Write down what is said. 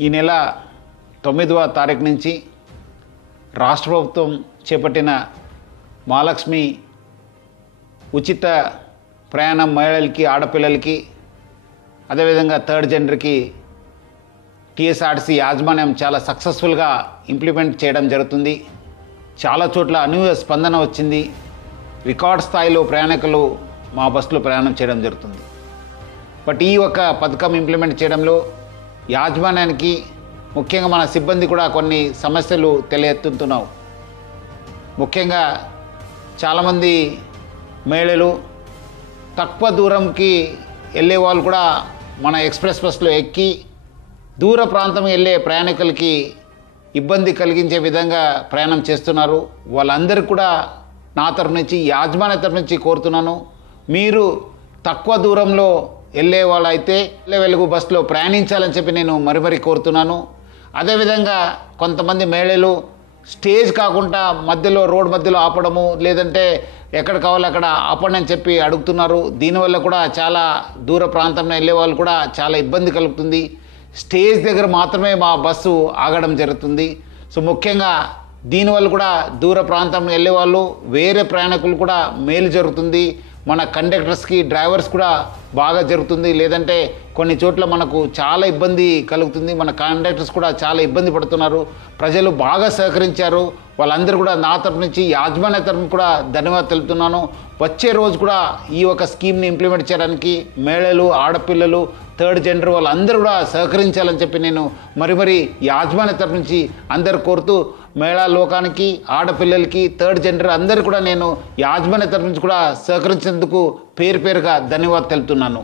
ఈ నెల 9వ తారీఖు నుంచి రాష్ట్ర ప్రభుత్వం చేపట్టిన మహాలక్ష్మి ఉచిత ప్రయాణం మహిళలకి, ఆడపిల్లలకి, అదేవిధంగా థర్డ్ జెండర్కి టీఎస్ఆర్టీసీ యాజమాన్యం చాలా సక్సెస్ఫుల్గా ఇంప్లిమెంట్ చేయడం జరుగుతుంది. చాలా చోట్ల అనూహ్య స్పందన వచ్చింది. రికార్డ్ స్థాయిలో ప్రయాణికులు మా బస్సులో ప్రయాణం చేయడం జరుగుతుంది. బట్ ఈ ఒక పథకం ఇంప్లిమెంట్ చేయడంలో యాజమాన్యానికి, ముఖ్యంగా మన సిబ్బంది కూడా కొన్ని సమస్యలు తెలియెత్తుతున్నావు. ముఖ్యంగా చాలామంది మహిళలు తక్కువ దూరంకి వెళ్ళే వాళ్ళు కూడా మన ఎక్స్ప్రెస్ బస్సులో ఎక్కి దూర ప్రాంతం వెళ్ళే ప్రయాణికులకి ఇబ్బంది కలిగించే విధంగా ప్రయాణం చేస్తున్నారు. వాళ్ళందరికీ కూడా నా తరఫు నుంచి, యాజమాన్య తరఫు నుంచి కోరుతున్నాను, మీరు తక్కువ దూరంలో వెళ్ళే వాళ్ళైతే వెలుగు బస్సులో ప్రయాణించాలని చెప్పి నేను మరీ కోరుతున్నాను. అదేవిధంగా కొంతమంది మహిళలు స్టేజ్ కాకుండా మధ్యలో, రోడ్ మధ్యలో ఆపడము, లేదంటే ఎక్కడ కావాలో అక్కడ ఆపండి అని చెప్పి అడుగుతున్నారు. దీనివల్ల కూడా చాలా దూర ప్రాంతంలో వెళ్ళే వాళ్ళు కూడా చాలా ఇబ్బంది కలుగుతుంది. స్టేజ్ దగ్గర మాత్రమే మా బస్సు ఆగడం జరుగుతుంది. సో ముఖ్యంగా దీనివల్ల కూడా దూర ప్రాంతం వెళ్ళే వాళ్ళు, వేరే ప్రయాణికులు కూడా మేలు జరుగుతుంది. మన కండక్టర్స్కి, డ్రైవర్స్ కూడా బాగా జరుగుతుంది. లేదంటే కొన్ని చోట్ల మనకు చాలా ఇబ్బంది కలుగుతుంది. మన కండక్టర్స్ కూడా చాలా ఇబ్బంది పడుతున్నారు. ప్రజలు బాగా సహకరించారు. వాళ్ళందరూ కూడా నా తరఫు నుంచి, యాజమాన్య తరఫున కూడా ధన్యవాదాలు తెలుపుతున్నాను. వచ్చే రోజు కూడా ఈ ఒక స్కీమ్ని ఇంప్లిమెంట్ చేయడానికి మహిళలు, ఆడపిల్లలు, థర్డ్ జెండర్ వాళ్ళందరూ కూడా సహకరించాలని చెప్పి నేను మరీ యాజమాన్య తరఫు నుంచి అందరు కోరుతూ, మహిళా లోకానికి, ఆడపిల్లలకి, థర్డ్ జెండర్ అందరూ కూడా నేను యాజమాన్య తరఫు నుంచి కూడా సహకరించేందుకు పేరుగా ధన్యవాదాలు తెలుపుతున్నాను.